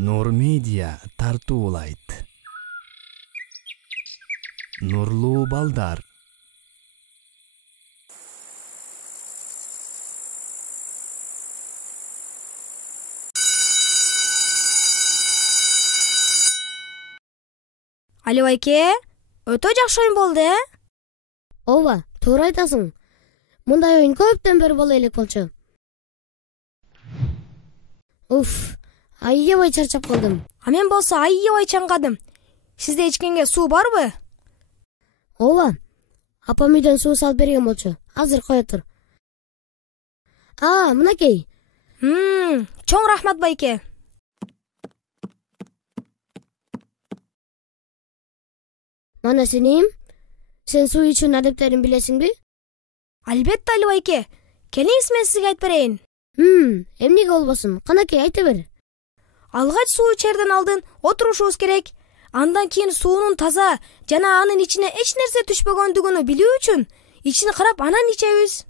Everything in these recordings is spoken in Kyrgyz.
Nur Media тартуулайт. Нурлуу балдар. Али байке, өтө жакшы оюн болду, Ооба, туура айтасың. Мындай оюн көптөн бери боло элек болчу. Уф, аябай чарчап калдым. А мен болсо аябай чаңгадым. Сизде ичкенге суу барбы? Ооба, апам үйдөн суу салып берген болчу. Азыр кое тур. Мынакей. Чоң рахмат байке. Мана сеним, сен суу ичүүнүн адептерин билесиңби? Албетте Али байке. Келиңиз мен сизге айтып берейин. Эмнеге болбосун? Канакей, айта бер. Алгач суу ичерден алдын отурушубуз керек. Андан кийин суунун таза жана анын ичине эч нерсе түшпөгөндүгүнү билүү үчүн ичин карап анан ичебиз.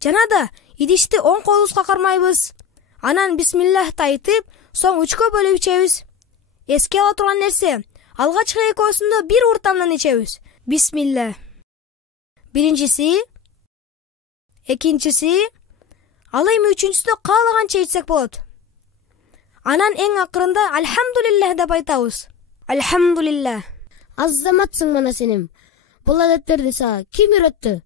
Жана да идишти оң колубузга кармайбыз. Анан бисмиллахты айтып, соң 3кө бөлүп ичебиз. Эске ала турган нерсе, алгачкы экөөсүндө бир уртамдан ичебиз. Бисмилла. Биринчиси, экинчиси, ал эми үчүнчүсүдө каалаганча ичсек болот. Анан эң акырында альхамдулиллах деп айтабыз. Альхамдулиллах. Азаматсың мана сеним. Бул адептерди сага ким үйрөттү?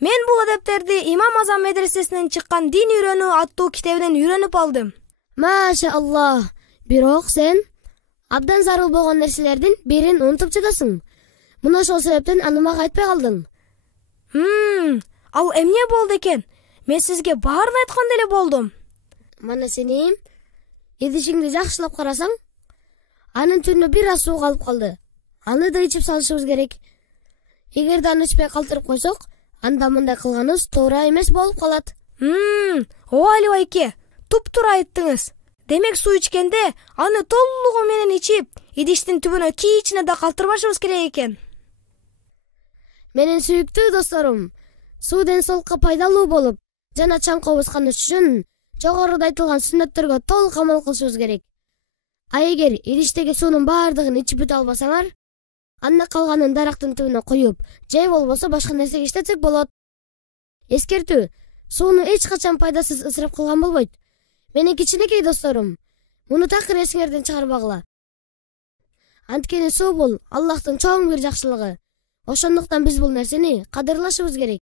Мен бул адептерди Имам Азам медресесинен чыккан Дин үйрөнүү аттуу китебинен үйрөнүп алдым. Маша Аллах. Бирок сен абдан зарыл болгон нерселердин бирин унутуп жатасың. Мына ошол себептен аны мага айтпай калдың. Ал эмне болду экен? Мен сизге баарын айткандай эле болдум. Мана сеним, идишиңди жакшылап карасаң, анын түбүнө бир аз суу калып калды. Аны да ичип салышыбыз керек. Эгерде аны ичпей калтырып койсок, анда мындай кылганыбыз туура эмес болуп калат. Ооба Али байке, туп-туура айттыңыз. Демек суу ичкенде аны толугу менен ичип, идиштин түбүнө кийичине да калтырбашыбыз керек экен. Менин сүйүктүү досторум, суу ден соолукка пайдалуу болуп, жана чаңкоо бусканыш үчүн жогоруда айтылган сүннөттөргө толук амал кылышыбыз керек. А эгер идиштеги суунун баардыгын ичип бүтө албасаңар, анда калганын дарактын түбүнө куюп, же болбосо башка нерсеге иштетсек болот. Эскертүү, сууну эч качан пайдасыз ысырап кылган болбойт. Менин кичинекей досторум, муну такыр эсиңерден чыгарбагыла. Анткени суу бул Аллахтын чоң бир жакшылыгы. Ошондуктан биз бул нерсени кадырлашыбыз керек.